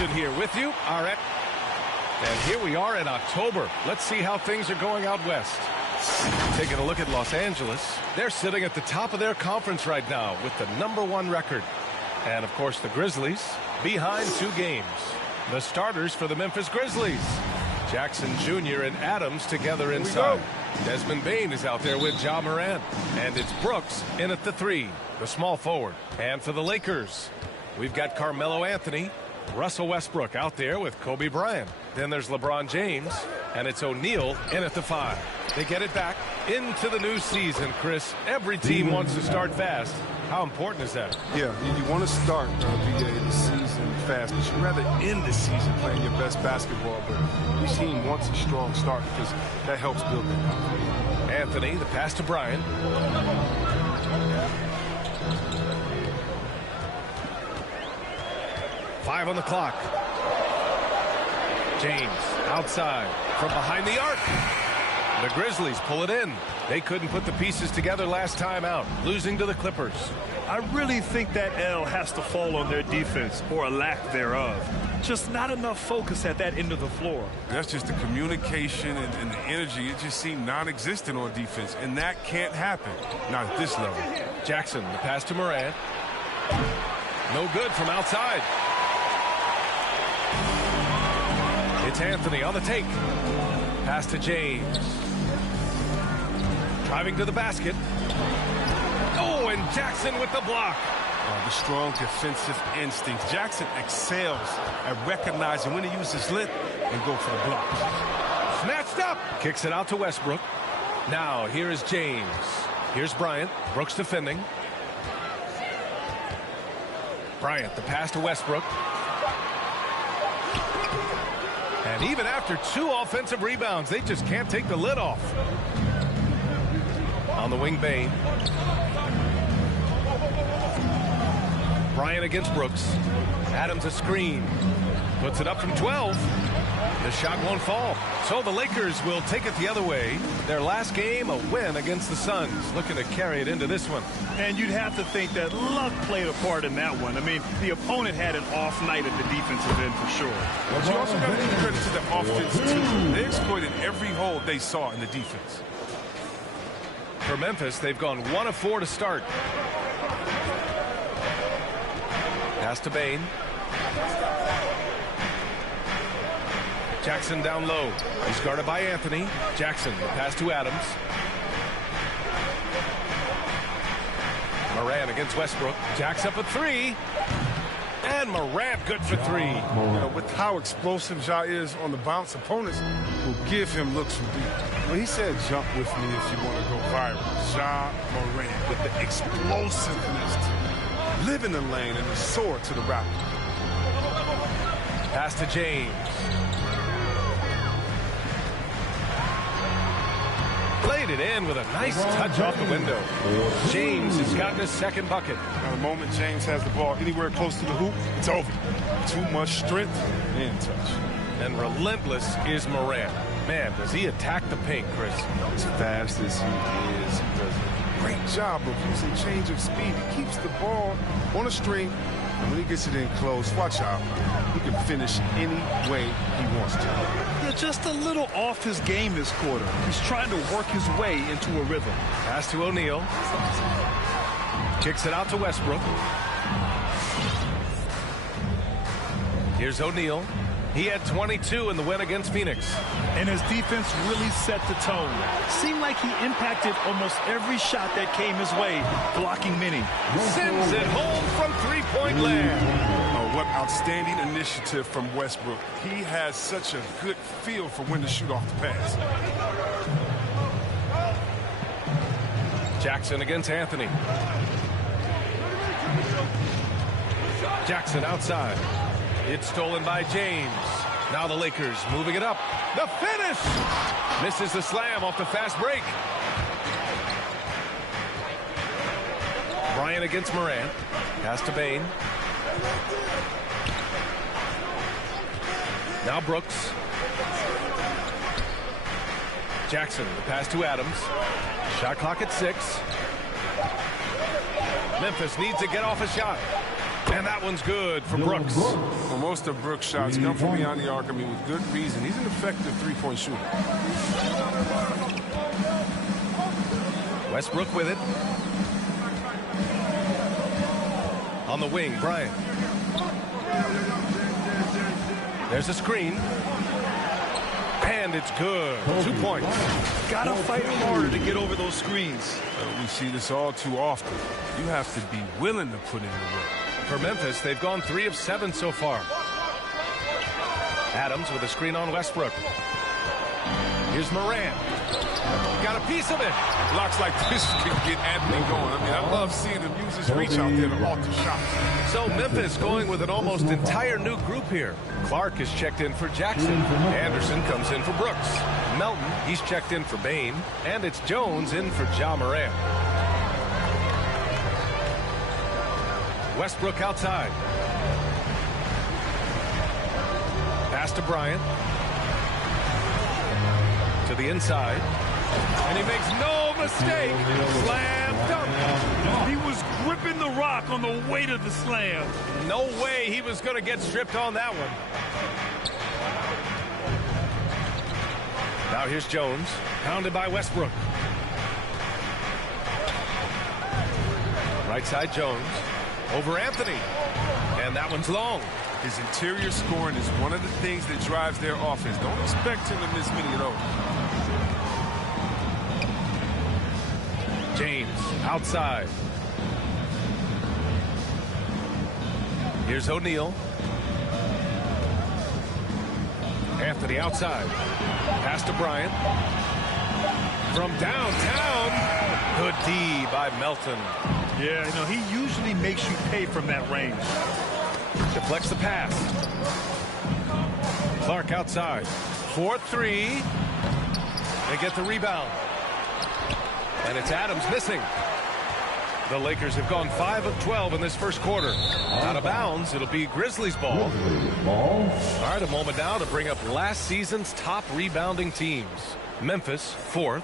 action here with you. All right. And here we are in October. Let's see how things are going out west. Taking a look at Los Angeles. They're sitting at the top of their conference right now with the #1 record. And, of course, the Grizzlies behind 2 games. The starters for the Memphis Grizzlies. Jackson Jr. and Adams together inside. Desmond Bane is out there with Ja Morant. And it's Brooks in at the 3, the small forward. And for the Lakers, we've got Carmelo Anthony, Russell Westbrook out there with Kobe Bryant. Then there's LeBron James, and it's O'Neal in at the 5. They get it back into the new season, Chris. Every team wants to start fast. How important is that? Yeah, you want to start the season fast, but you'd rather end the season playing your best basketball. But each team wants a strong start because that helps build their confidence. Anthony, the pass to Bryant. Five on the clock. James outside from behind the arc. The Grizzlies pull it in. They couldn't put the pieces together last time out, losing to the Clippers. I really think that L has to fall on their defense, or a lack thereof. Just not enough focus at that end of the floor. That's just the communication and the energy. It just seemed non-existent on defense, and that can't happen. Not at this level. Jackson, the pass to Morant. No good from outside. It's Anthony on the take. Pass to James. Driving to the basket. Oh, and Jackson with the block. The strong defensive instincts. Jackson excels at recognizing when to use his length and go for the block. Snatched up. Kicks it out to Westbrook. Now, here is James. Here's Bryant. Brooks defending. Bryant, the pass to Westbrook. And even after 2 offensive rebounds, they just can't take the lid off. On the wing, Bane. Bryant against Brooks. Adams a screen. Puts it up from 12. The shot won't fall. So the Lakers will take it the other way. Their last game, a win against the Suns. Looking to carry it into this one. And you'd have to think that luck played a part in that one. I mean, the opponent had an off night at the defensive end for sure. But you also got to give credit to the offense, too. They exploited every hole they saw in the defense. For Memphis, they've gone 1 of 4 to start. Pass to Bane. Jackson down low. He's guarded by Anthony. Jackson, the pass to Adams. Morant against Westbrook. Jacks up a 3. And Morant good for 3. You know, with how explosive Ja is on the bounce, opponents will give him looks from deep. Well, he said, jump with me if you want to go viral. Ja Morant with the explosiveness. Live in the lane and a sword to the rack. Pass to James. Played it in with a nice touch off the window. James has gotten his 2nd bucket. Now, the moment James has the ball anywhere close to the hoop, it's over. Too much strength and touch. And relentless is Morant. Man, does he attack the paint, Chris. As fast as he is, he does a great job of using change of speed. He keeps the ball on a string, and when he gets it in close, watch out. He can finish any way he wants to. Yeah, just a little off his game this quarter. He's trying to work his way into a rhythm. Pass to O'Neal. Kicks it out to Westbrook. Here's O'Neal. He had 22 in the win against Phoenix. And his defense really set the tone. Seemed like he impacted almost every shot that came his way, blocking many. Sends it home from 3-point land. Oh, what outstanding initiative from Westbrook. He has such a good feel for when to shoot off the pass. Jackson against Anthony. Jackson outside. It's stolen by James. Now the Lakers moving it up. The finish! Misses the slam off the fast break. Bryant against Morant. Pass to Bane. Now Brooks. Jackson, the pass to Adams. Shot clock at 6. Memphis needs to get off a shot. And that one's good for Brooks. Well, most of Brooks' shots come from beyond the arc. I mean, with good reason. He's an effective three-point shooter. Westbrook with it. On the wing, Bryant. There's a screen. And it's good. 2 points. Gotta fight harder to get over those screens. We see this all too often. You have to be willing to put in the work. For Memphis, they've gone 3 of 7 so far. Adams with a screen on Westbrook. Here's Morant. Got a piece of it. Blocks like this can get Anthony going. I mean, I love seeing him use his reach out there to alter shots. So Memphis going with an almost entire new group here. Clark is checked in for Jackson. Anderson comes in for Brooks. Melton, he's checked in for Bain. And it's Jones in for Ja Morant. Westbrook outside. Pass to Bryant. To the inside. And he makes no mistake. Slam dunk. He was gripping the rock on the weight of the slam. No way he was going to get stripped on that one. Now here's Jones. Pounded by Westbrook. Right side Jones. Over Anthony. And that one's long. His interior scoring is one of the things that drives their offense. Don't expect him to miss many of those. James outside. Here's O'Neal. Anthony outside. Pass to Bryant. From downtown. Good D by Melton. Yeah, you know, he usually makes you pay from that range. Deflects the pass. Clark outside. 4-3. They get the rebound. And it's Adams missing. The Lakers have gone 5 of 12 in this first quarter. Out of bounds, it'll be Grizzlies ball. All right, a moment now to bring up last season's top rebounding teams. Memphis, 4th.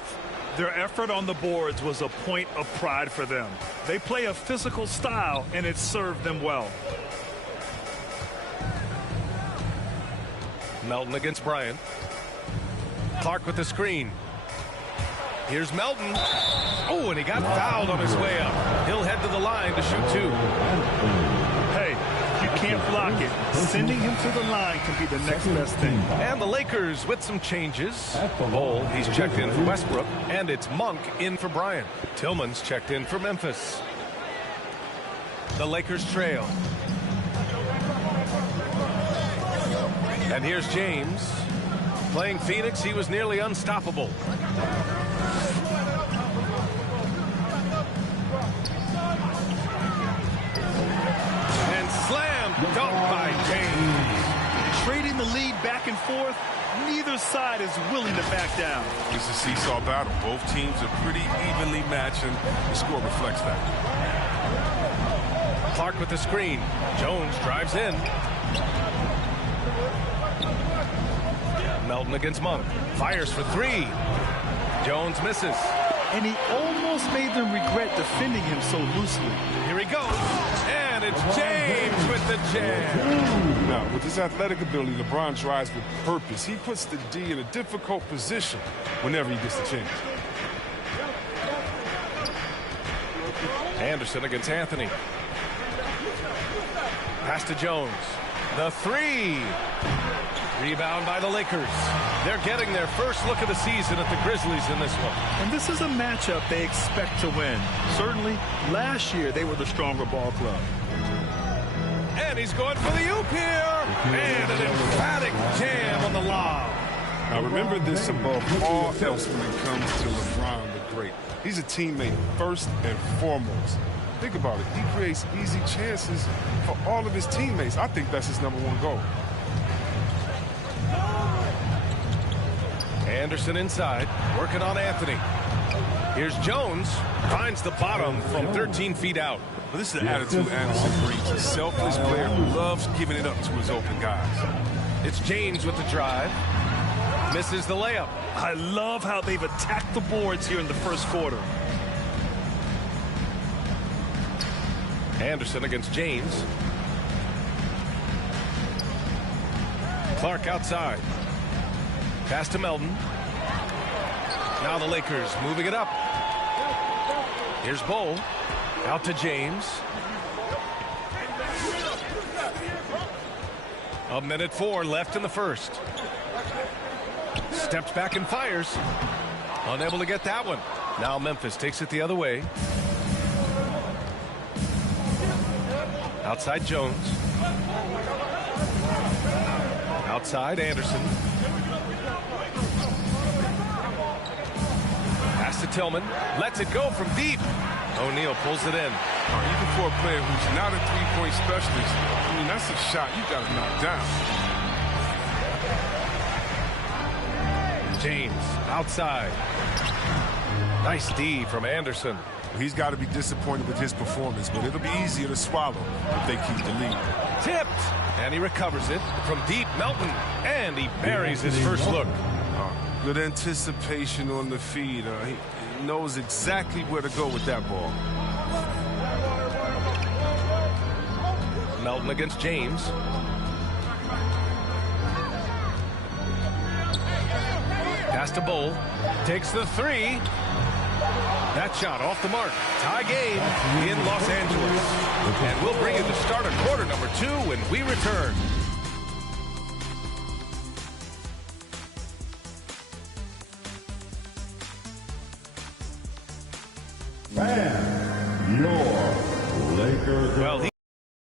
Their effort on the boards was a point of pride for them. They play a physical style, and it served them well. Melton against Bryant. Clark with the screen. Here's Melton. Oh, and he got fouled on his way up. He'll head to the line to shoot 2. Hey, you can't block it. Sending him to the line can be the next best thing. And the Lakers with some changes. Bol, he's checked in for Westbrook. And it's Monk in for Bryant. Tillman's checked in for Memphis. The Lakers trail. And here's James. Playing Phoenix, he was nearly unstoppable. And slam dunk by James. Trading the lead back and forth, neither side is willing to back down. It's a seesaw battle. Both teams are pretty evenly matched, and the score reflects that. Clark with the screen. Jones drives in. Melton against Monk. Fires for 3. Jones misses. And he almost made them regret defending him so loosely. Here he goes. And it's James with the jam. Now, with his athletic ability, LeBron drives with purpose. He puts the D in a difficult position whenever he gets the chance. Anderson against Anthony. Pass to Jones. The 3. Rebound by the Lakers. They're getting their first look of the season at the Grizzlies in this one. And this is a matchup they expect to win. Certainly, last year they were the stronger ball club. And he's going for the oop here. And an emphatic jam on the lob. Now remember this above all else when it comes to LeBron the Great. He's a teammate first and foremost. Think about it. He creates easy chances for all of his teammates. I think that's his #1 goal. Anderson inside, working on Anthony. Here's Jones, finds the bottom from 13 feet out. Well, this is the attitude Anderson brings. A selfless player who loves giving it up to his open guys. It's James with the drive. Misses the layup. I love how they've attacked the boards here in the first quarter. Anderson against James. Clark outside. Pass to Melton. Now the Lakers moving it up. Here's Bull. Out to James. A minute 4 left in the first. Steps back and fires. Unable to get that one. Now Memphis takes it the other way. Outside Jones. Outside Anderson. Pass to Tillman. Lets it go from deep. O'Neal pulls it in. Even for a player who's not a three-point specialist, I mean, that's a shot you got to knock down. James outside. Nice D from Anderson. He's got to be disappointed with his performance, but it'll be easier to swallow if they keep the lead. Tipped, and he recovers it from deep. Melton, and he buries his first look. Good anticipation on the feed. He knows exactly where to go with that ball. Melton against James. Pass to Bull. Takes the three. That shot off the mark. Tie game in Los Angeles. And we'll bring you the start of quarter number 2 when we return. And your Lakers. Well, he's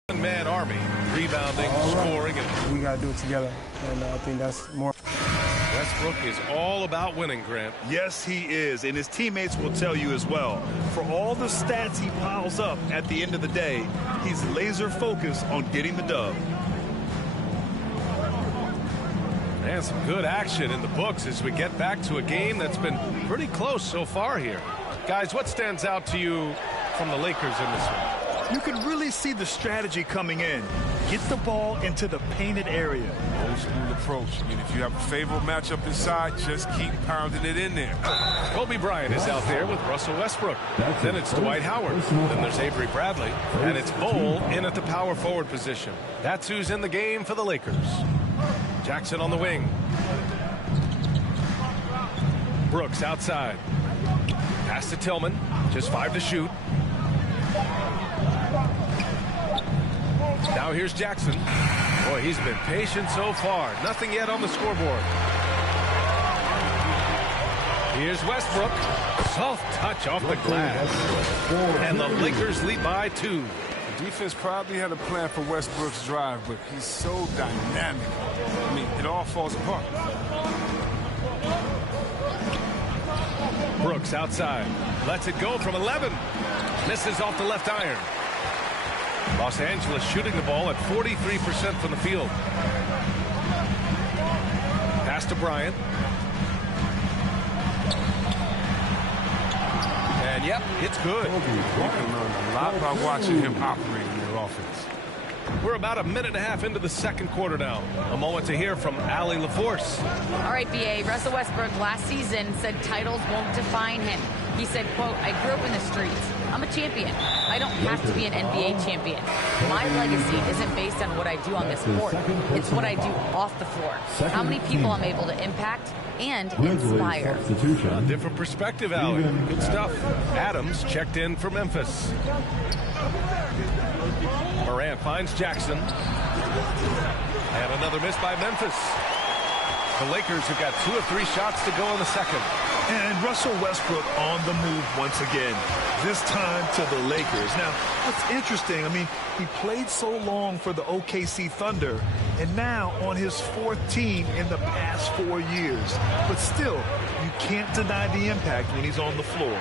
a one-man army. Rebounding, scoring, and we got to do it together. And I think that's more. Westbrook is all about winning, Grant. Yes, he is, and his teammates will tell you as well. For all the stats he piles up at the end of the day, he's laser focused on getting the dub. And some good action in the books as we get back to a game that's been pretty close so far here. Guys, what stands out to you from the Lakers in this one? You can really see the strategy coming in. Get the ball into the painted area. Old school approach. I mean, if you have a favorable matchup inside, just keep pounding it in there. Kobe Bryant is out there with Russell Westbrook. Then it's Dwight Howard. Then there's Avery Bradley. And it's Bull in at the power forward position. That's who's in the game for the Lakers. Jackson on the wing. Brooks outside. Pass to Tillman. Just 5 to shoot. Now here's Jackson. Boy, he's been patient so far. Nothing yet on the scoreboard. Here's Westbrook. Soft touch off the glass. And the Lakers lead by 2. The defense probably had a plan for Westbrook's drive, but he's so dynamic. I mean, it all falls apart. Brooks outside. Lets it go from 11. Misses off the left iron. Los Angeles shooting the ball at 43% from the field. Pass to Bryant. And yep, it's good. You can learn a lot by watching him operate in their offense. We're about a minute and a half into the second quarter now. A moment to hear from Allie LaForce. All right, BA. Russell Westbrook last season said titles won't define him. He said, quote, I grew up in the streets. I'm a champion. I don't have to be an NBA champion. My legacy isn't based on what I do on this court. It's what I do off the floor. How many people I'm able to impact and inspire. A different perspective, Allie. Good stuff. Adams checked in for Memphis. Morant finds Jackson. And another miss by Memphis. The Lakers have got 2 of 3 shots to go in the second. And Russell Westbrook on the move once again, this time to the Lakers. Now, what's interesting, I mean, he played so long for the OKC Thunder, and now on his 4th team in the past 4 years. But still, you can't deny the impact when he's on the floor.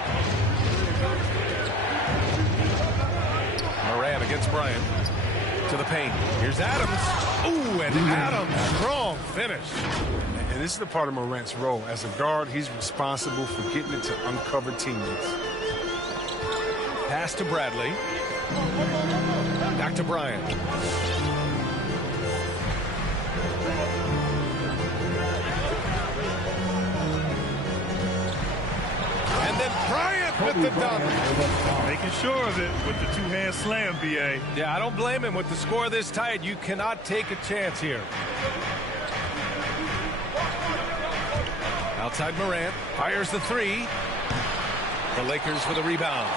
Morant against Bryant. To the paint. Here's Adams. Ooh, and Adams, strong finish. And this is the part of Morant's role. As a guard, he's responsible for getting it to uncover teammates. Pass to Bradley. Back to Bryant. And then Bryant with the dunk. Making sure of it with the 2-hand slam, BA. Yeah, I don't blame him with the score this tight. You cannot take a chance here. Outside Morant, fires the three. The Lakers with a rebound.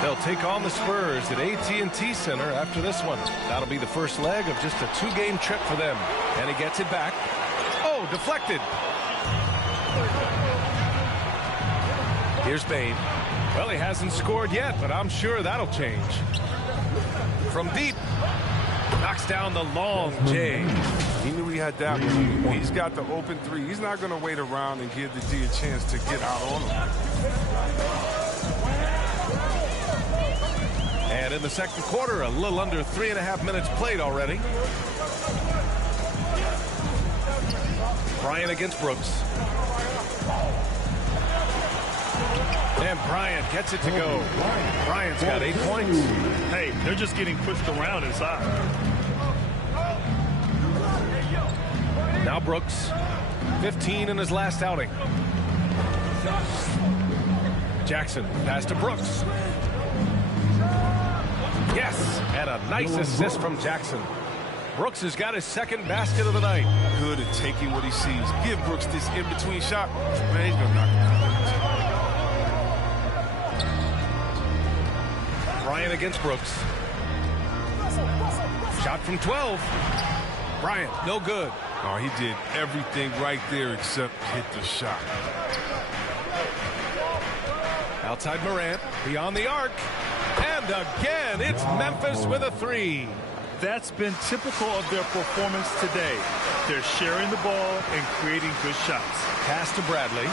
They'll take on the Spurs at AT&T Center after this one. That'll be the first leg of just a two-game trip for them. And he gets it back. Oh, deflected. Here's Bane. Well, he hasn't scored yet, but I'm sure that'll change. From deep. Knocks down the long J. He knew he had that one. He's got the open three. He's not going to wait around and give the D a chance to get out on him. And in the second quarter, a little under 3.5 minutes played already. Bryant against Brooks. And Bryant gets it to go. Bryant's got 8 points. Hey, they're just getting pushed around inside. Now Brooks, 15 in his last outing. Jackson, pass to Brooks. Yes, and a nice assist from Jackson. Brooks has got his second basket of the night. Good at taking what he sees. Give Brooks this in-between shot. Man, he's going to knock it down. Bryant against Brooks. Shot from 12. Bryant, no good. Oh, he did everything right there except hit the shot. Outside Morant, beyond the arc. And again, it's Memphis with a three. That's been typical of their performance today. They're sharing the ball and creating good shots. Pass to Bradley.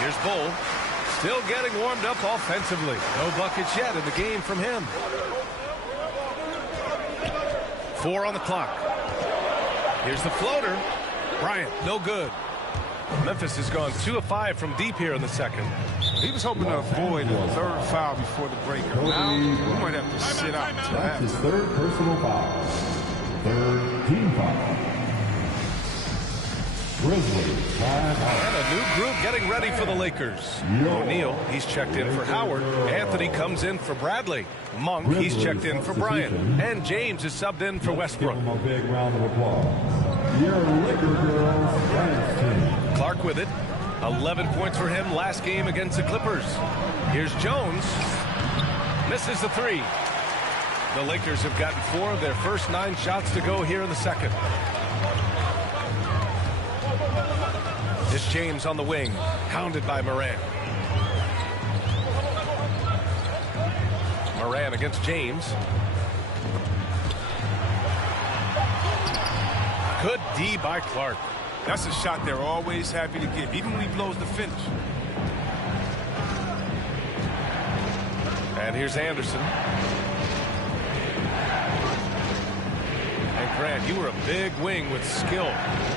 Here's Bull. Still getting warmed up offensively. No buckets yet in the game from him. 4 on the clock. Here's the floater. Bryant, no good. Memphis has gone 2 of 5 from deep here in the second. He was hoping to avoid a third foul before the break. Now, we might have to sit out until That's his after. third personal foul. Third team foul. Grizzlies timeout. And a new group getting ready for the Lakers. O'Neal, he's checked in for Howard. Anthony comes in for Bradley. Monk, he's checked in for Bryant. And James is subbed in for Westbrook. Give him a big round of applause. Your Laker girls dance team. Clark with it. 11 points for him last game against the Clippers. Here's Jones. Misses the three. The Lakers have gotten 4 of their first 9 shots to go here in the second. It's James on the wing, hounded by Morant. Morant against James. Good D by Clark. That's a shot they're always happy to give, even when he blows the finish. And here's Anderson. And Grant, you were a big wing with skill.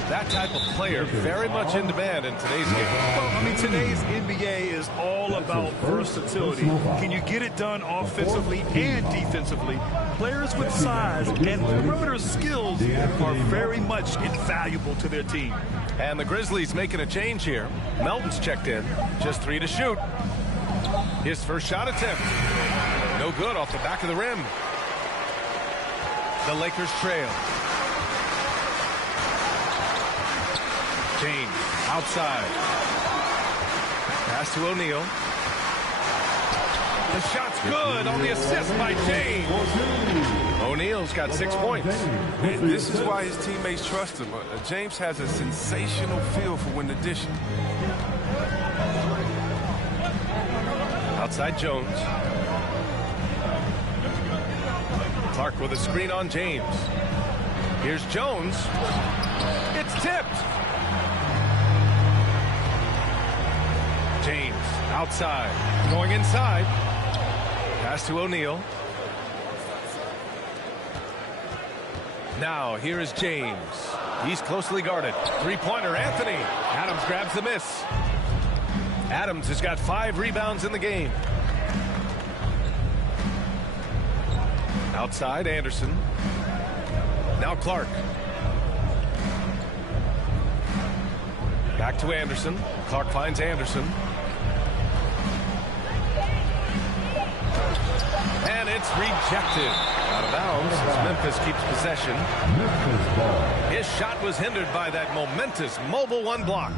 That type of player very much in demand in today's game. Well, I mean, today's NBA is all about versatility. Can you get it done offensively and defensively? Players with size and perimeter skills are very much invaluable to their team. And the Grizzlies making a change here. Melton's checked in. Just 3 to shoot. His first shot attempt. No good off the back of the rim. The Lakers trail. James outside. Pass to O'Neal. The shot's good on the assist by James. O'Neal's got 6 points. And this is why his teammates trust him. James has a sensational feel for when to dish it. Outside Jones. Clark with a screen on James. Here's Jones. It's tipped. James outside. Going inside. Pass to O'Neal. Now here is James. He's closely guarded. Three-pointer Anthony. Adams grabs the miss. Adams has got 5 rebounds in the game. Outside Anderson. Now Clark. Back to Anderson. Clark finds Anderson. And it's rejected. Out of bounds. It's Memphis keeps possession. Memphis ball. His shot was hindered by that momentous mobile one block.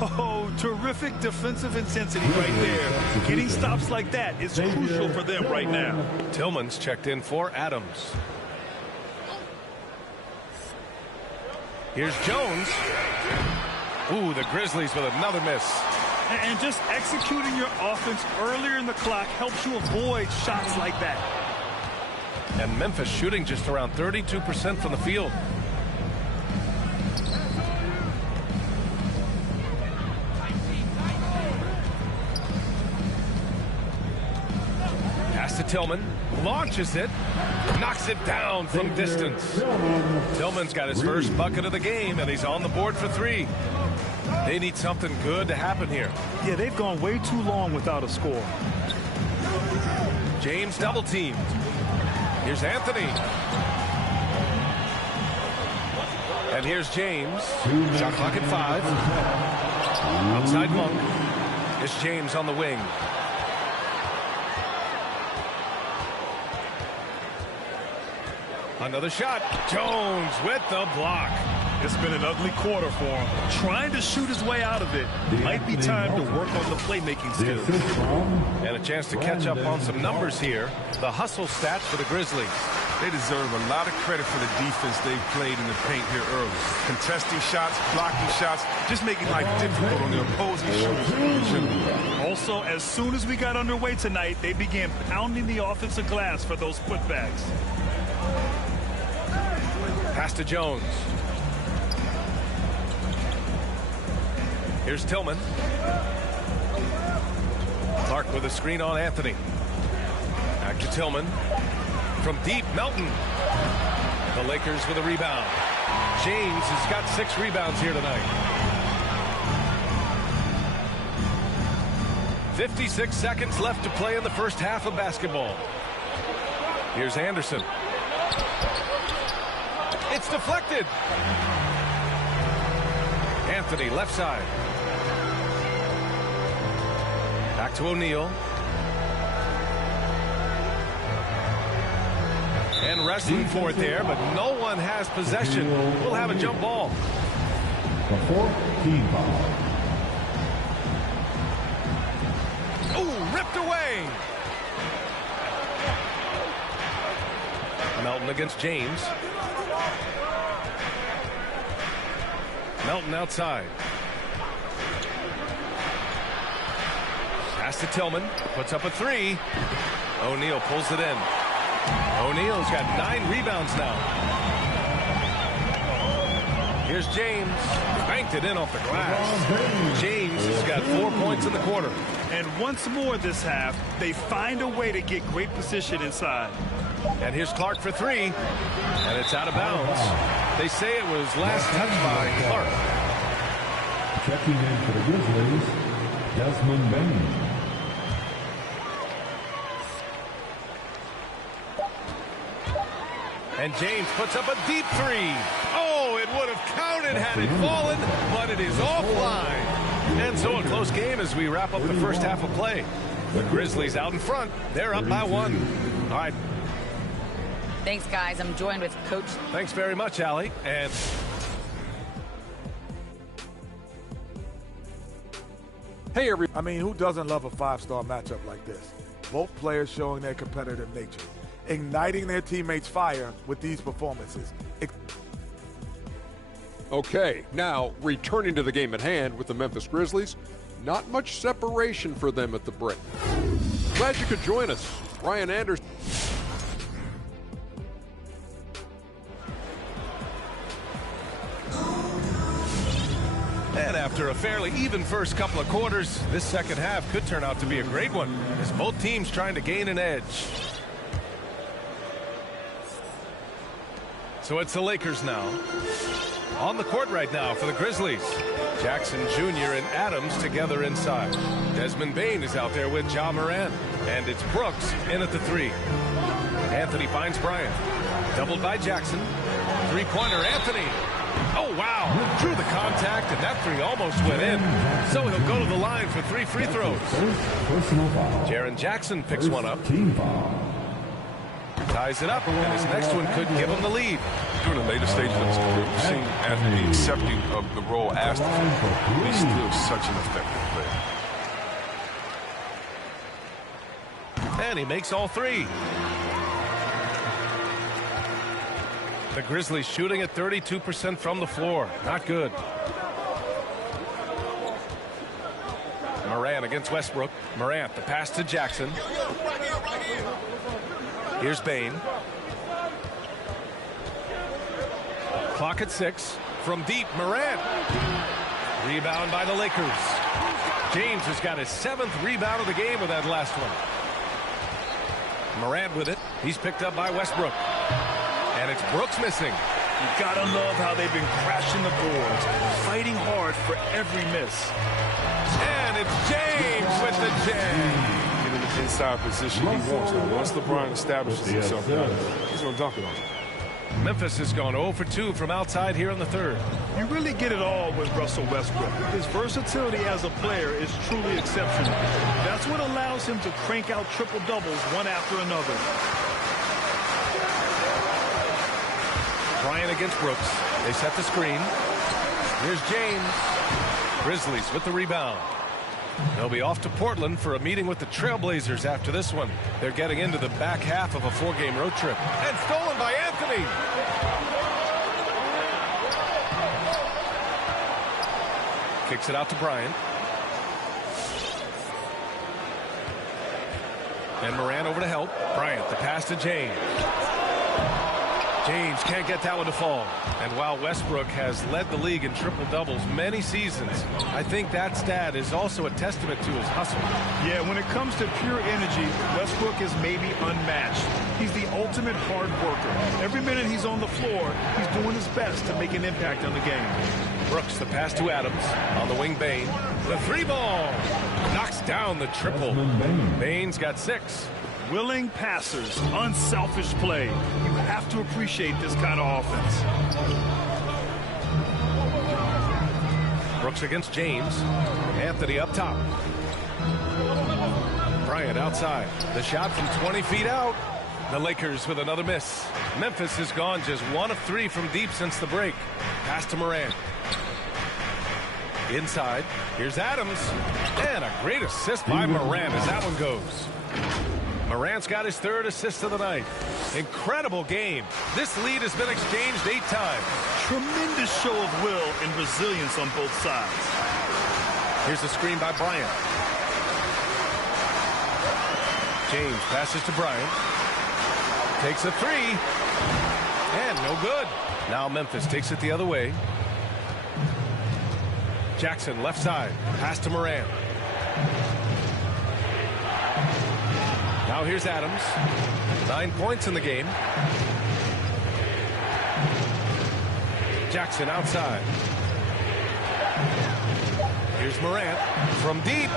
Oh, terrific defensive intensity right there. Getting stops like that is crucial for them right now. Tillman's checked in for Adams. Here's Jones. Ooh, the Grizzlies with another miss. And just executing your offense earlier in the clock helps you avoid shots like that. And Memphis shooting just around 32% from the field. Pass to Tillman. Launches it. Knocks it down from distance. Tillman's got his first bucket of the game, and he's on the board for 3. They need something good to happen here. Yeah, they've gone way too long without a score. James double teamed. Here's Anthony. And here's James. Shot clock at 5. Outside Monk. It's James on the wing. Another shot. Jones with the block. It's been an ugly quarter for him. Trying to shoot his way out of it. Might be time to work on the playmaking skills. And a chance to catch up on some numbers here. The hustle stats for the Grizzlies. They deserve a lot of credit for the defense they've played in the paint here early. Contesting shots, blocking shots, just making life difficult on the opposing shooters. Also, as soon as we got underway tonight, they began pounding the offensive glass for those putbacks. Pass to Jones. Here's Tillman. Clark with a screen on Anthony. Back to Tillman. From deep, Melton. The Lakers with a rebound. James has got 6 rebounds here tonight. 56 seconds left to play in the first half of basketball. Here's Anderson. It's deflected. Anthony left side. Back to O'Neal. And wrestling for it there, but no one has possession. We'll have a jump ball. The 14 ball. Ooh, ripped away. Melton against James. Melton outside. Pass to Tillman. Puts up a 3. O'Neal pulls it in. O'Neal's got 9 rebounds now. Here's James. Banked it in off the glass. James has got 4 points in the quarter. And once more this half, they find a way to get great position inside. And here's Clark for 3. And it's out of bounds. They say it was last touched by Clark. Checking in for the Grizzlies, Desmond Bain. And James puts up a deep 3. Oh, it would have counted had it fallen, but it is offline. And so a close game as we wrap up the first half of play. The Grizzlies out in front. They're up by 1. All right. Thanks, guys. I'm joined with Coach. Thanks very much, Allie. And hey, I mean, who doesn't love a 5-star matchup like this? Both players showing their competitive nature, igniting their teammates' fire with these performances. Okay, now returning to the game at hand with the Memphis Grizzlies, not much separation for them at the break. Glad you could join us. Ryan Anderson. And after a fairly even first couple of quarters, this second half could turn out to be a great one as both teams trying to gain an edge. So it's the Lakers now. On the court right now for the Grizzlies. Jackson Jr. and Adams together inside. Desmond Bain is out there with Ja Morant. And it's Brooks in at the 3. Anthony finds Bryant. Doubled by Jackson. 3-pointer Anthony. Oh, wow. Drew the contact, and that 3 almost went in. So he'll go to the line for 3 free throws. Personal foul. Jaren Jackson picks one up. Team foul. Ties it up, and his next one could give him the lead. During the later stages of his career, we've seen Anthony accepting of the role asked of him, but he's still such an effective player. And he makes all three. The Grizzlies shooting at 32% from the floor. Not good. Morant against Westbrook. Morant, the pass to Jackson. Here's Bane. Clock at 6. From deep, Morant. Rebound by the Lakers. James has got his 7th rebound of the game with that last one. Morant with it. He's picked up by Westbrook. And it's Brooks missing. You gotta love how they've been crashing the boards, fighting hard for every miss. And it's James with the jam. Get in the inside position he wants. Now, once LeBron establishes himself, he's going to dunk it on him. Memphis has gone 0 for 2 from outside here in the third. You really get it all with Russell Westbrook. His versatility as a player is truly exceptional. That's what allows him to crank out triple-doubles one after another. Bryant against Brooks. They set the screen. Here's James. Grizzlies with the rebound. They'll be off to Portland for a meeting with the Trailblazers after this one. They're getting into the back half of a 4-game road trip. And stolen by Anthony. Kicks it out to Bryant. And Morant over to help. Bryant, the pass to James. James can't get that one to fall. And while Westbrook has led the league in triple-doubles many seasons, I think that stat is also a testament to his hustle. Yeah, when it comes to pure energy, Westbrook is maybe unmatched. He's the ultimate hard worker. Every minute he's on the floor, he's doing his best to make an impact on the game. Brooks, the pass to Adams. On the wing, Bane. The 3-ball. Knocks down the triple. Bane's got 6. Willing passers, unselfish play. You have to appreciate this kind of offense. Brooks against James. Anthony up top. Bryant outside. The shot from 20 feet out. The Lakers with another miss. Memphis has gone just 1 of 3 from deep since the break. Pass to Morant. Inside. Here's Adams. And a great assist by Morant as that one goes. Morant's got his 3rd assist of the night. Incredible game. This lead has been exchanged 8 times. Tremendous show of will and resilience on both sides. Here's the screen by Bryant. James passes to Bryant. Takes a 3. And no good. Now Memphis takes it the other way. Jackson left side. Pass to Morant. Now here's Adams. 9 points in the game. Jackson outside. Here's Morant from deep.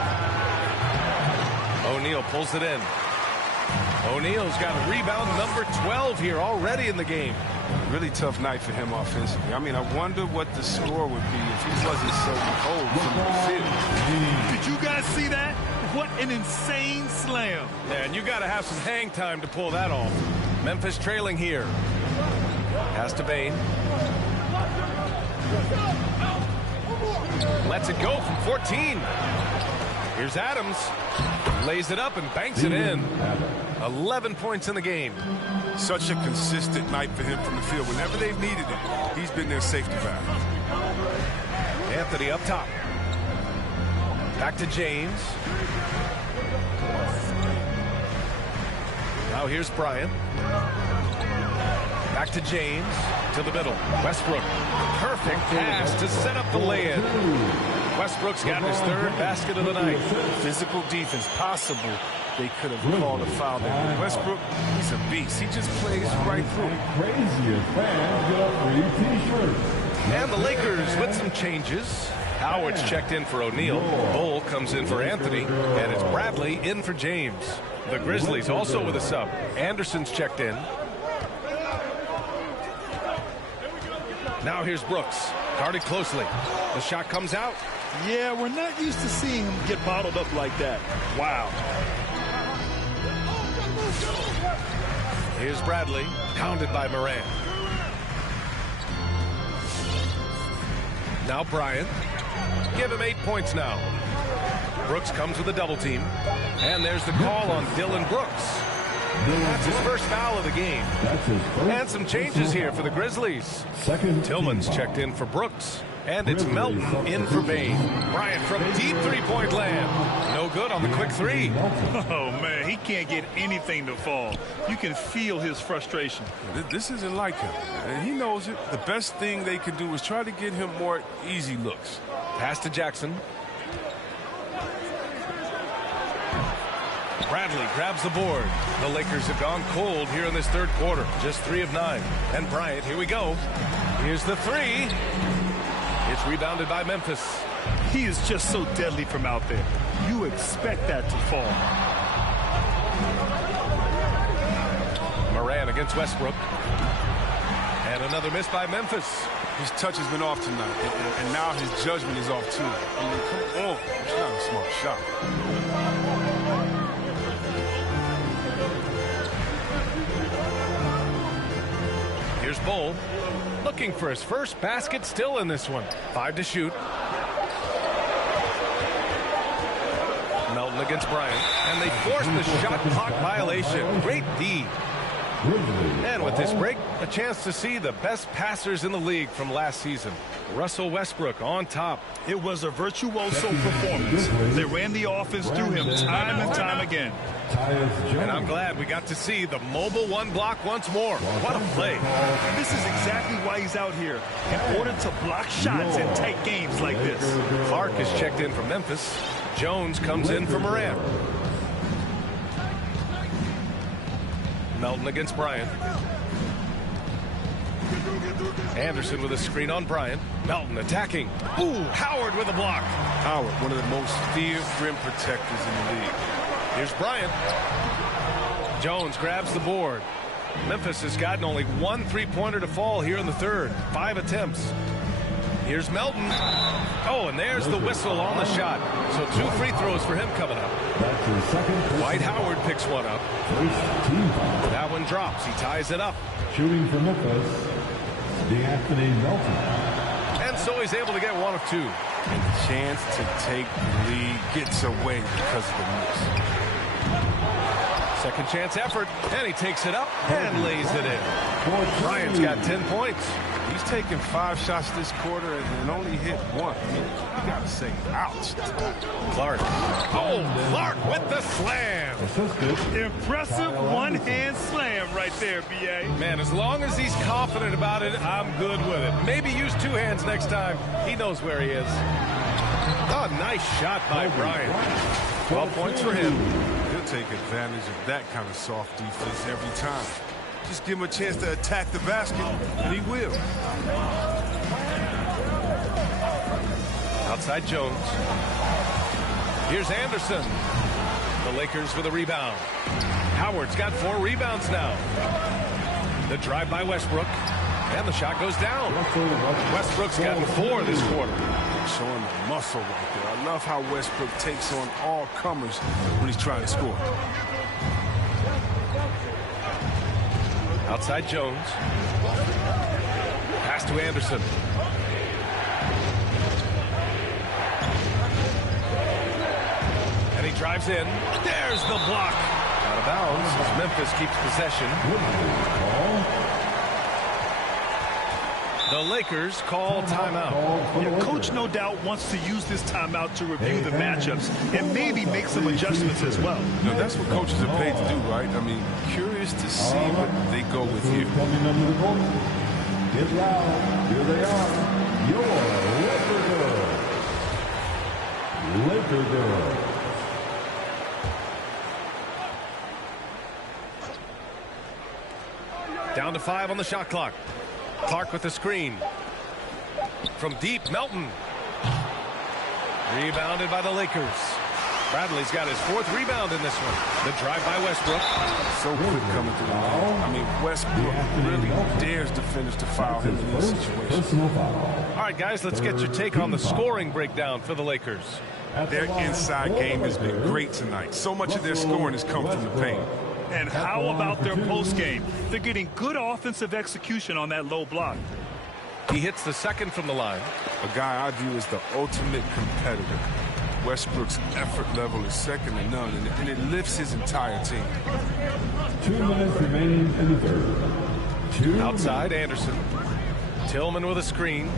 O'Neal pulls it in. O'Neal's got rebound number 12 here already in the game. Really tough night for him offensively. I mean, I wonder what the score would be if he wasn't so cold from the field. Did you guys see that? What an insane slam. Yeah, and you got to have some hang time to pull that off. Memphis trailing here. Pass to Bane. Lets it go from 14. Here's Adams. Lays it up and banks it in. 11 points in the game. Such a consistent night for him from the field. Whenever they've needed it, he's been their safety valve. Anthony up top. Back to James. Now here's Bryant. Back to James. To the middle. Westbrook. Perfect pass to set up the lay-in. Westbrook's got his 3rd basket of the night. Physical defense possible. They could have called a foul there. But Westbrook, he's a beast. He just plays right through it. Craziest fans get a free T-shirt. And the Lakers with some changes. Howard's checked in for O'Neal. Bull comes in for Anthony. And it's Bradley in for James. The Grizzlies also with a sub. Anderson's checked in. Now here's Brooks. Guarded closely. The shot comes out. Yeah, we're not used to seeing him get bottled up like that. Wow. Here's Bradley, pounded by Moran. Now Bryant. Give him 8 points now. Brooks comes with a double team. And there's the call on Dylan Brooks. That's his first foul of the game. And some changes here for the Grizzlies. Tillman's checked in for Brooks. And it's Melton in for Bain. Bryant from deep three-point land. No good on the quick three. Oh, man, he can't get anything to fall. You can feel his frustration. This isn't like him, and he knows it. The best thing they can do is try to get him more easy looks. Pass to Jackson. Bradley grabs the board. The Lakers have gone cold here in this third quarter. Just 3 of 9. And Bryant, here we go. Here's the three. It's rebounded by Memphis. He is just so deadly from out there. You expect that to fall. Moran against Westbrook. And another miss by Memphis. His touch has been off tonight, and now his judgment is off too. I mean, come on. It's not a smart shot. Here's Bull. Looking for his first basket still in this one. 5 to shoot. Melton against Bryant. And they force the shot clock violation. Great D. And with this break, a chance to see the best passers in the league from last season. Russell Westbrook on top. It was a virtuoso performance. They ran the offense through him time and time again. And I'm glad we got to see the mobile one block once more. What a play. And this is exactly why he's out here, in order to block shots in tight games like this. Clark is checked in for Memphis. Jones comes in for Moran. Melton against Bryant. Anderson with a screen on Bryant. Melton attacking. Ooh, Howard with a block. Howard, one of the most feared rim protectors in the league. Here's Bryant. Jones grabs the board. Memphis has gotten only 1 3-pointer to fall here in the third. 5 attempts. Here's Melton. Oh, and there's the whistle on the shot. So 2 free throws for him coming up. Dwight Howard picks one up. That one drops. He ties it up. Shooting for Memphis, D'Anthony Melton. And so he's able to get 1 of 2. And the chance to take the lead gets away because of the miss. Second chance effort. And he takes it up and lays it in. Bryant's got 10 points. He's taken 5 shots this quarter and only hit 1. I mean, you got to say, ouch. Clark. Oh, Clark with the slam. Impressive one-hand slam right there, B.A. Man, as long as he's confident about it, I'm good with it. Maybe use 2 hands next time. He knows where he is. Oh, nice shot by Bryant. 12 points for him. He'll take advantage of that kind of soft defense every time. Just give him a chance to attack the basket, and he will. Outside Jones. Here's Anderson. The Lakers with a rebound. Howard's got 4 rebounds now. The drive by Westbrook. And the shot goes down. Westbrook's gotten 4 this quarter. Showing the muscle right there. I love how Westbrook takes on all comers when he's trying to score. Outside Jones. Pass to Anderson. And he drives in. There's the block. Out of bounds as Memphis keeps possession. The Lakers call timeout. Yeah, Coach no doubt wants to use this timeout to review the matchups and maybe make some adjustments as well. You know, that's what coaches are paid to do, right? I mean, curious to see what they go with here. Coming under the court. Get loud. Here they are. Your Laker girls. Laker girls. Down to 5 on the shot clock. Clark with the screen. From deep, Melton. Rebounded by the Lakers. Bradley's got his 4th rebound in this one. The drive by Westbrook. So quick coming through the lane. I mean, Westbrook really dares defenders to foul him in this situation. All right, guys, let's get your take on the scoring breakdown for the Lakers. Their inside game has been great tonight. So much of their scoring has come from the paint. And how about their postgame? They're getting good offensive execution on that low block. He hits the second from the line. A guy I view as the ultimate competitor. Westbrook's effort level is second to none, and it lifts his entire team. 2 minutes remaining in the third. Outside, Anderson. Tillman with a screen.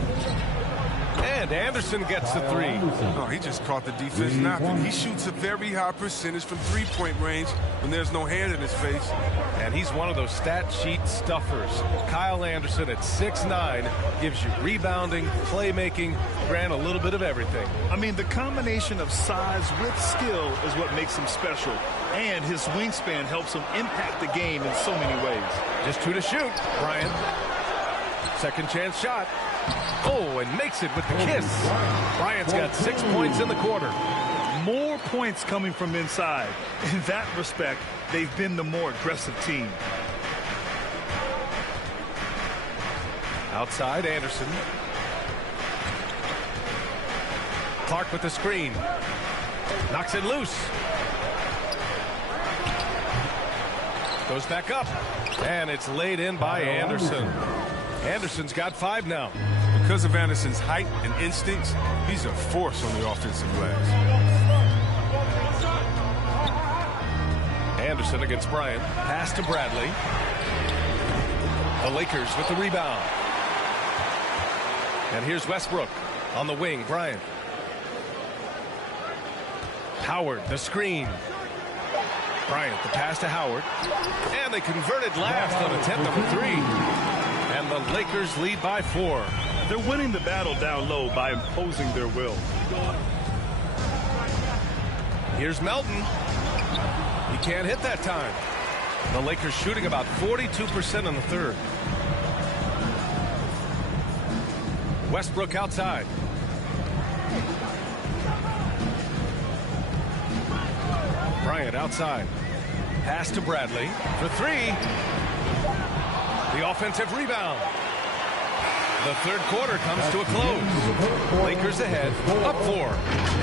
And Anderson gets the three. Oh, he just caught the defense napping. He shoots a very high percentage from three-point range when there's no hand in his face. And he's one of those stat sheet stuffers. Kyle Anderson at 6'9" gives you rebounding, playmaking, ran a little bit of everything. I mean, the combination of size with skill is what makes him special. And his wingspan helps him impact the game in so many ways. Just 2 to shoot. Bryant. Second chance shot. Oh, and makes it with the kiss. Bryant's got 6 points in the quarter. More points coming from inside. In that respect, they've been the more aggressive team. Outside, Anderson. Clark with the screen. Knocks it loose. Goes back up. And it's laid in by Anderson. Anderson's got 5 now. Because of Anderson's height and instincts, he's a force on the offensive glass. Anderson against Bryant. Pass to Bradley. The Lakers with the rebound. And here's Westbrook on the wing. Bryant. Howard, the screen. Bryant, the pass to Howard. And they converted last on attempt number 3. And the Lakers lead by 4. They're winning the battle down low by imposing their will. Here's Melton. He can't hit that time. The Lakers shooting about 42% in the third. Westbrook outside. Bryant outside. Pass to Bradley for 3. The offensive rebound. The third quarter comes to a close. Lakers ahead, up 4.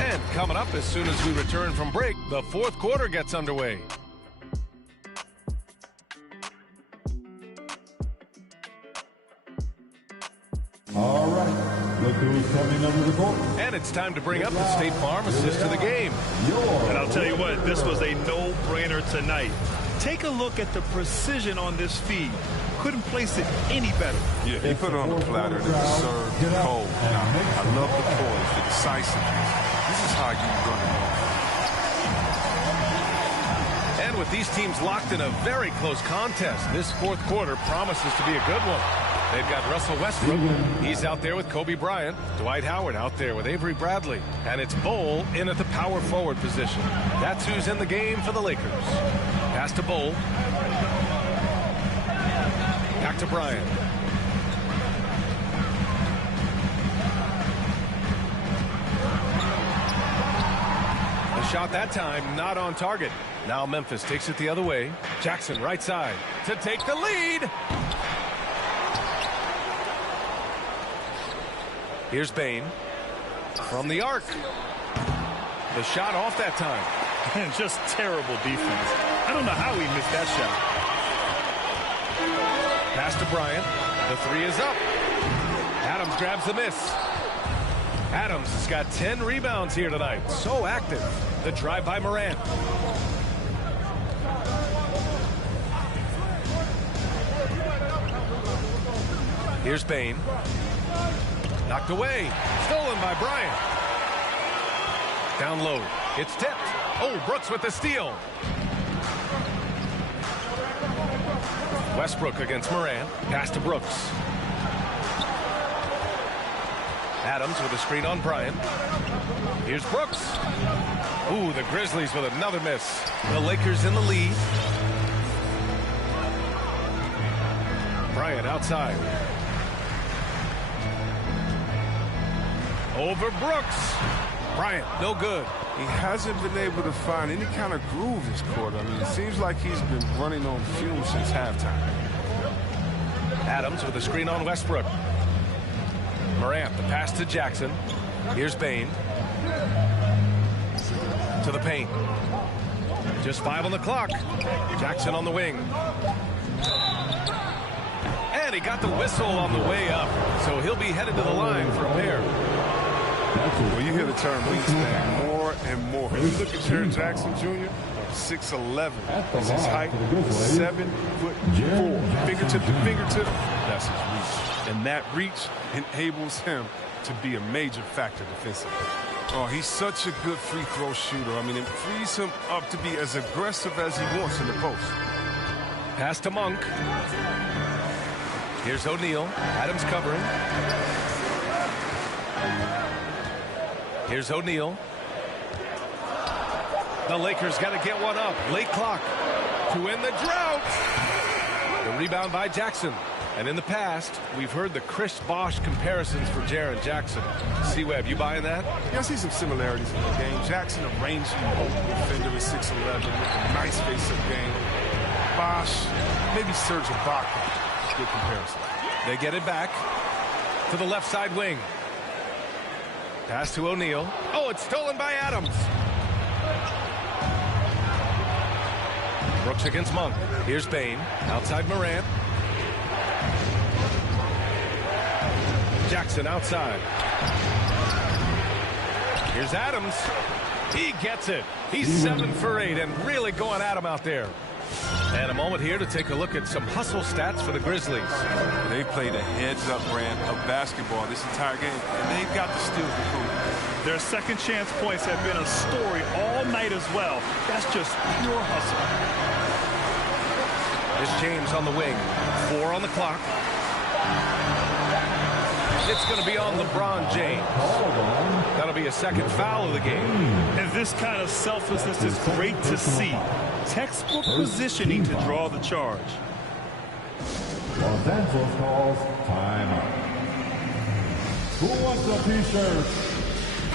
And coming up as soon as we return from break, the fourth quarter gets underway. All right, look who's coming under the court. And it's time to bring up the State Farm assist to the game. And I'll tell you what, this was a no-brainer tonight. Take a look at the precision on this feed. Couldn't place it any better. Yeah, he put it on the platter and it was served cold. Now, I love the poise, the decisiveness. This is how you run it. And with these teams locked in a very close contest, this fourth quarter promises to be a good one. They've got Russell Westbrook. He's out there with Kobe Bryant. Dwight Howard out there with Avery Bradley. And it's Bol in at the power forward position. That's who's in the game for the Lakers. Pass to Bol. Back to Bryant. The shot that time not on target. Now Memphis takes it the other way. Jackson right side to take the lead. Here's Bane from the arc. The shot off that time. And just terrible defense. I don't know how he missed that shot. Pass to Bryant. The 3 is up. Adams grabs the miss. Adams has got 10 rebounds here tonight. So active. The drive by Morant. Here's Bane. Knocked away. Stolen by Bryant. Down low. It's tipped. Oh, Brooks with the steal. Westbrook against Morant. Pass to Brooks. Adams with a screen on Bryant. Here's Brooks. Ooh, the Grizzlies with another miss. The Lakers in the lead. Bryant outside. Over Brooks. Bryant, no good. He hasn't been able to find any kind of groove this quarter. I mean, it seems like he's been running on fumes since halftime. Adams with a screen on Westbrook. Morant, the pass to Jackson. Here's Bane. To the paint. Just 5 on the clock. Jackson on the wing. And he got the whistle on the way up. So he'll be headed to the line for a pair. Well, you hear the term wingspan more and more. If you look at Jaron Jackson Jr., 6'11" is his height, 7'4". Fingertip to fingertip, that's his reach. And that reach enables him to be a major factor defensively. Oh, he's such a good free throw shooter. I mean, it frees him up to be as aggressive as he wants in the post. Pass to Monk. Here's O'Neal. Adams covering. Here's O'Neal. The Lakers got to get one up. Late clock to end the drought. The rebound by Jackson. And in the past, we've heard the Chris Bosh comparisons for Jaren Jackson. C-Web, you buying that? Yeah, I see some similarities in the game. Jackson, a rangy defender at 6'11", with a nice face-up game. Bosh, maybe Serge Ibaka. Good comparison. They get it back to the left side wing. Pass to O'Neal. Oh, it's stolen by Adams. Brooks against Monk. Here's Bane. Outside Morant. Jackson outside. Here's Adams. He gets it. He's 7 for 8 and really going at him out there. And a moment here to take a look at some hustle stats for the Grizzlies. They played a heads-up brand of basketball this entire game, and they've got the steals to prove it. Their second chance points have been a story all night as well. That's just pure hustle. Here's James on the wing. 4 on the clock. It's going to be on LeBron James. That'll be a second foul of the game. And this kind of selflessness is great to see. Textbook positioning to draw the charge. Los Angeles calls timeout. Who wants a t-shirt?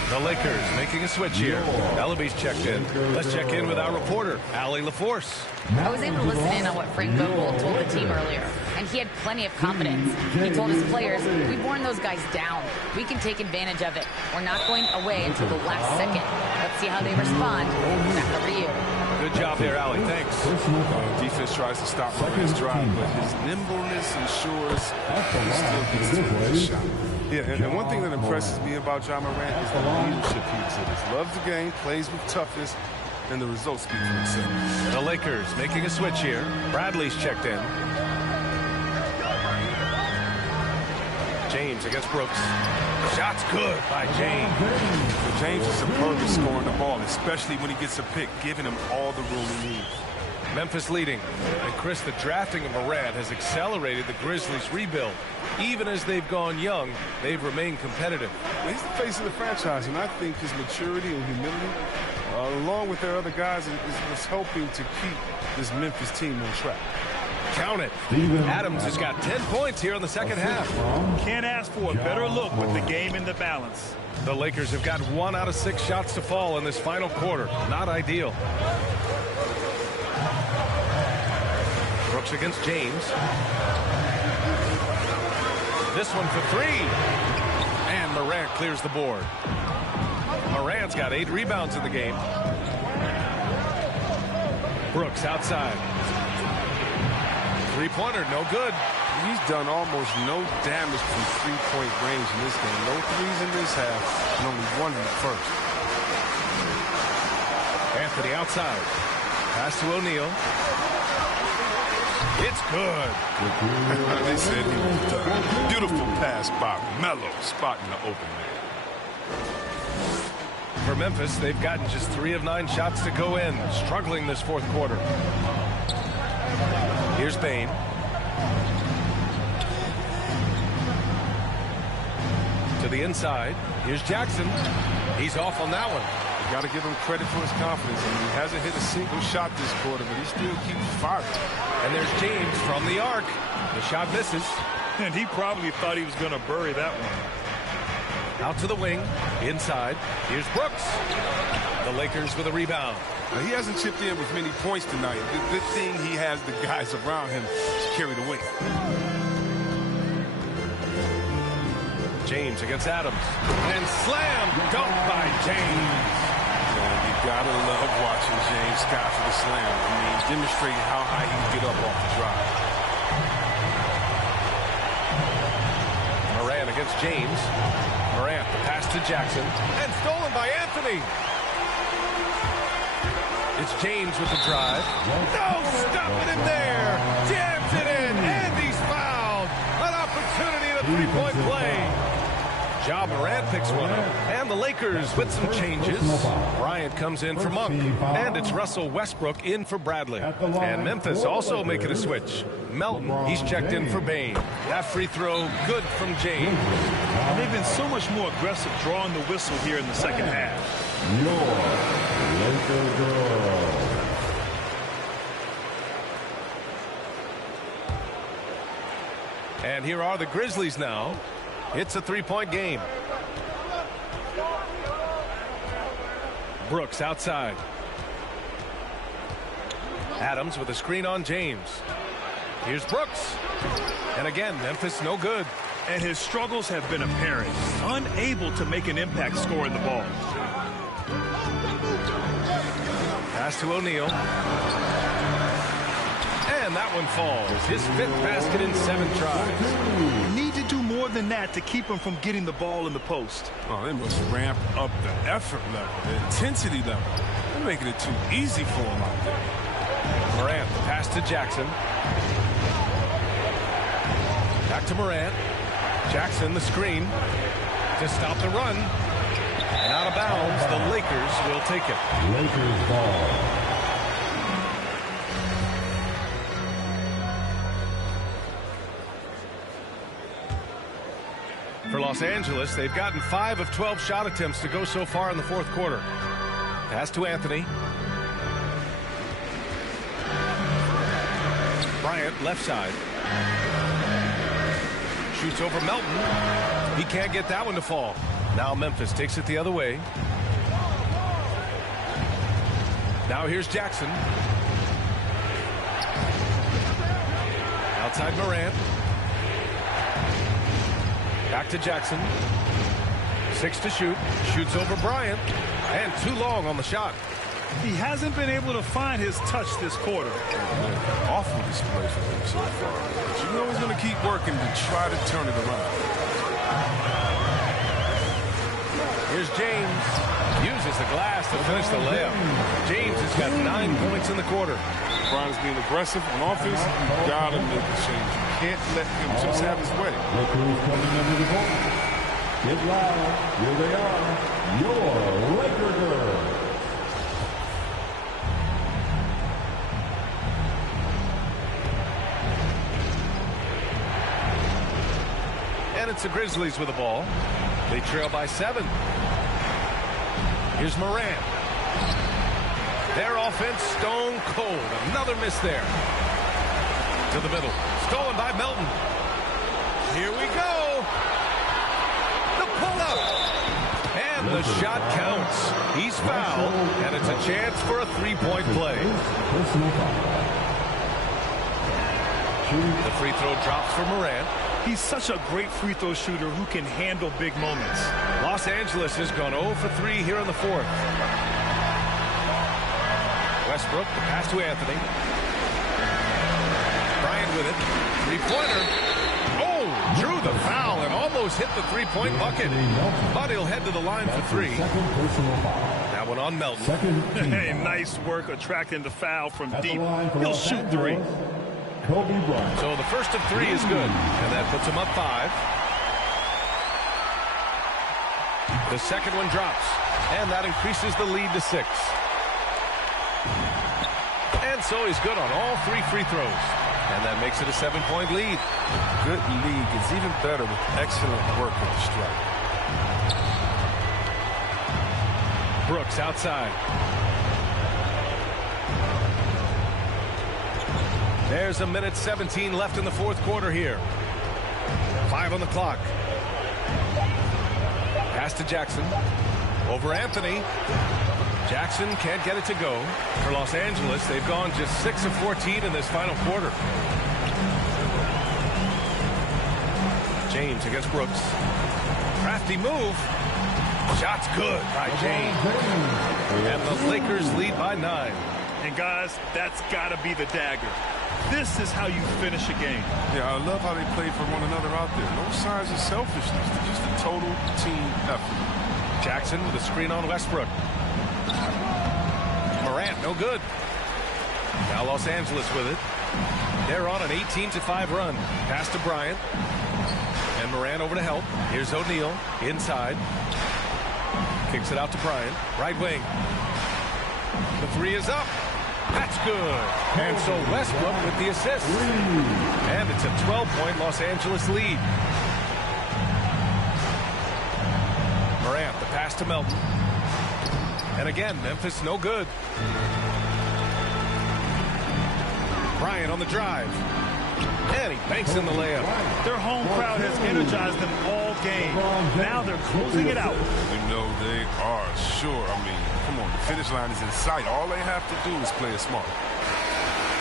The Lakers making a switch here. Ellaby's checked in. Let's check in with our reporter, Allie LaForce. I was able to listen in on what Frank Vogel told the team earlier, and he had plenty of confidence. He told his players, we've worn those guys down. We can take advantage of it. We're not going away until the last second. Let's see how they respond. Back over to you. Good job there, Allie. Thanks. Defense tries to stop Morant's drive, but his nimbleness ensures he still gets to the shot. Yeah, and one thing that impresses me about Ja Morant is the leadership he exhibits. Loves the game, plays with toughness, and the results speak for themselves. The Lakers making a switch here. Bradley's checked in. James against Brooks. Shot's good by James. James is superb at scoring the ball, especially when he gets a pick, giving him all the room he needs. Memphis leading. And Chris, the drafting of Morant has accelerated the Grizzlies' rebuild. Even as they've gone young, they've remained competitive. Well, he's the face of the franchise, and I think his maturity and humility, along with their other guys, is helping to keep this Memphis team on track. Count it. Adams has got 10 points here in the second half. Can't ask for a better look with the game in the balance. The Lakers have got 1 out of 6 shots to fall in this final quarter. Not ideal. Brooks against James. This one for 3. And Morant clears the board. Morant's got 8 rebounds in the game. Brooks outside. Three-pointer, no good. He's done almost no damage from three-point range in this game. No threes in this half, and only 1 in the first. Anthony outside. Pass to O'Neal. It's good. They said he was done. Beautiful pass by Melo, spotting the open man. For Memphis, they've gotten just 3 of 9 shots to go in, struggling this fourth quarter. Here's Bane. To the inside. Here's Jackson. He's off on that one. You got to give him credit for his confidence. I mean, he hasn't hit a single shot this quarter, but he still keeps firing. And there's James from the arc. The shot misses. And he probably thought he was going to bury that one. Out to the wing. Inside. Here's Brooks. The Lakers with a rebound. Now, he hasn't chipped in with many points tonight. The good thing he has the guys around him to carry the weight. James against Adams. And slam dunk by James. And Gotta love watching James Scott for the slam. I mean, demonstrating how high he can get up off the drive. Morant against James. Morant, the pass to Jackson. And stolen by Anthony. It's James with the drive. No, stopping him there. Jams it in, and he's fouled. An opportunity in a three-point play. Ja Morant picks one up. And the Lakers with some changes. Bryant comes in for Monk. And it's Russell Westbrook in for Bradley. And Memphis also making a switch. Melton, he's checked in for Bain. That free throw, good from James. And they've been so much more aggressive drawing the whistle here in the second half. Your Lakers girls. And here are the Grizzlies now. It's a three-point game. Brooks outside. Adams with a screen on James. Here's Brooks. And again, Memphis no good. And his struggles have been apparent. Unable to make an impact scoring the ball. Pass to O'Neal. And that one falls. His fifth basket in 7 tries. Need to do more than that to keep him from getting the ball in the post. Oh, they must ramp up the effort level, the intensity level. They're making it too easy for him out there. Morant, pass to Jackson. Back to Morant. Jackson, the screen to stop the run. And out of bounds, the Lakers will take it. Lakers ball. For Los Angeles, they've gotten 5 of 12 shot attempts to go so far in the fourth quarter. Pass to Anthony. Bryant, left side. Shoots over Melton. He can't get that one to fall. Now Memphis takes it the other way. Now here's Jackson. Outside Morant. Back to Jackson. 6 to shoot. Shoots over Bryant. And too long on the shot. He hasn't been able to find his touch this quarter. Awful display for him so far. But you know he's going to keep working to try to turn it around. Here's James. Uses the glass to finish the layup. James has got 9 points in the quarter. Bron is being aggressive on offense. Gotta make a change. You can't let him just have his way. Look who's coming into the ball. Get loud. Here they are. Your Laker girls. And it's the Grizzlies with the ball. They trail by 7. Here's Morant. Their offense stone cold. Another miss there. To the middle. Stolen by Melton. Here we go. The pull-up. And the shot counts. He's fouled. And it's a chance for a three-point play. The free throw drops for Morant. He's such a great free throw shooter who can handle big moments. Los Angeles has gone 0 for 3 here in the fourth. Westbrook, the pass to Anthony. Bryant with it. Three-pointer. Oh, drew the foul and almost hit the three-point bucket. But he'll head to the line for 3. That one on Melton. Hey, nice work attracting the foul from deep. He'll shoot 3. So the first of 3 is good. And that puts him up 5. The second one drops. And that increases the lead to 6. And so he's good on all 3 free throws. And that makes it a 7-point lead. Good league. It's even better with excellent work at the stripe. Brooks outside. There's a minute 17 left in the fourth quarter here. 5 on the clock. Pass to Jackson. Over Anthony. Jackson can't get it to go. For Los Angeles, they've gone just 6 of 14 in this final quarter. James against Brooks. Crafty move. Shot's good by James. And the Lakers lead by 9. And guys, that's got to be the dagger. This is how you finish a game. Yeah, I love how they play for one another out there. No signs of selfishness. They're just a total team effort. Jackson with a screen on Westbrook. Morant, no good. Now Los Angeles with it. They're on an 18-5 run. Pass to Bryant. And Morant over to help. Here's O'Neal inside. Kicks it out to Bryant. Right wing. The three is up. That's good. And so Westbrook with the assist. And it's a 12-point Los Angeles lead. Morant, the pass to Melton. And again, Memphis no good. Bryant on the drive. And he banks in the layup. Their home crowd has energized them all game. Now they're closing it out. You know they are sure. I mean, come on, the finish line is in sight. All they have to do is play it smart.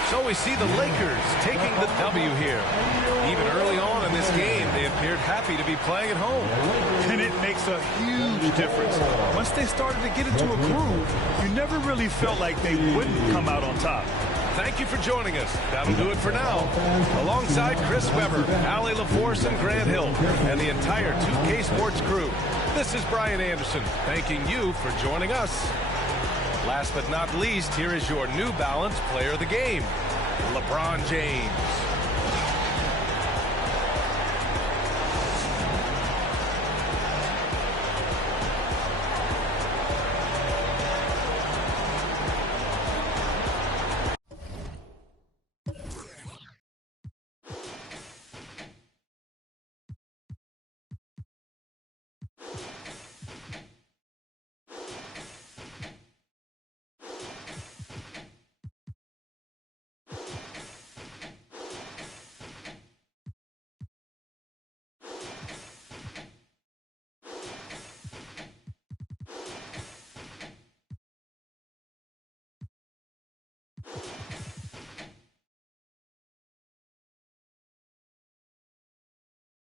So we see the Lakers taking the W here. Even early on in this game, they appeared happy to be playing at home. And it makes a huge difference. Once they started to get into a groove, you never really felt like they wouldn't come out on top. Thank you for joining us. That'll do it for now. Alongside Chris Webber, Allie LaForce, and Grant Hill, and the entire 2K Sports crew, this is Brian Anderson, thanking you for joining us. Last but not least, here is your New Balance player of the game, LeBron James.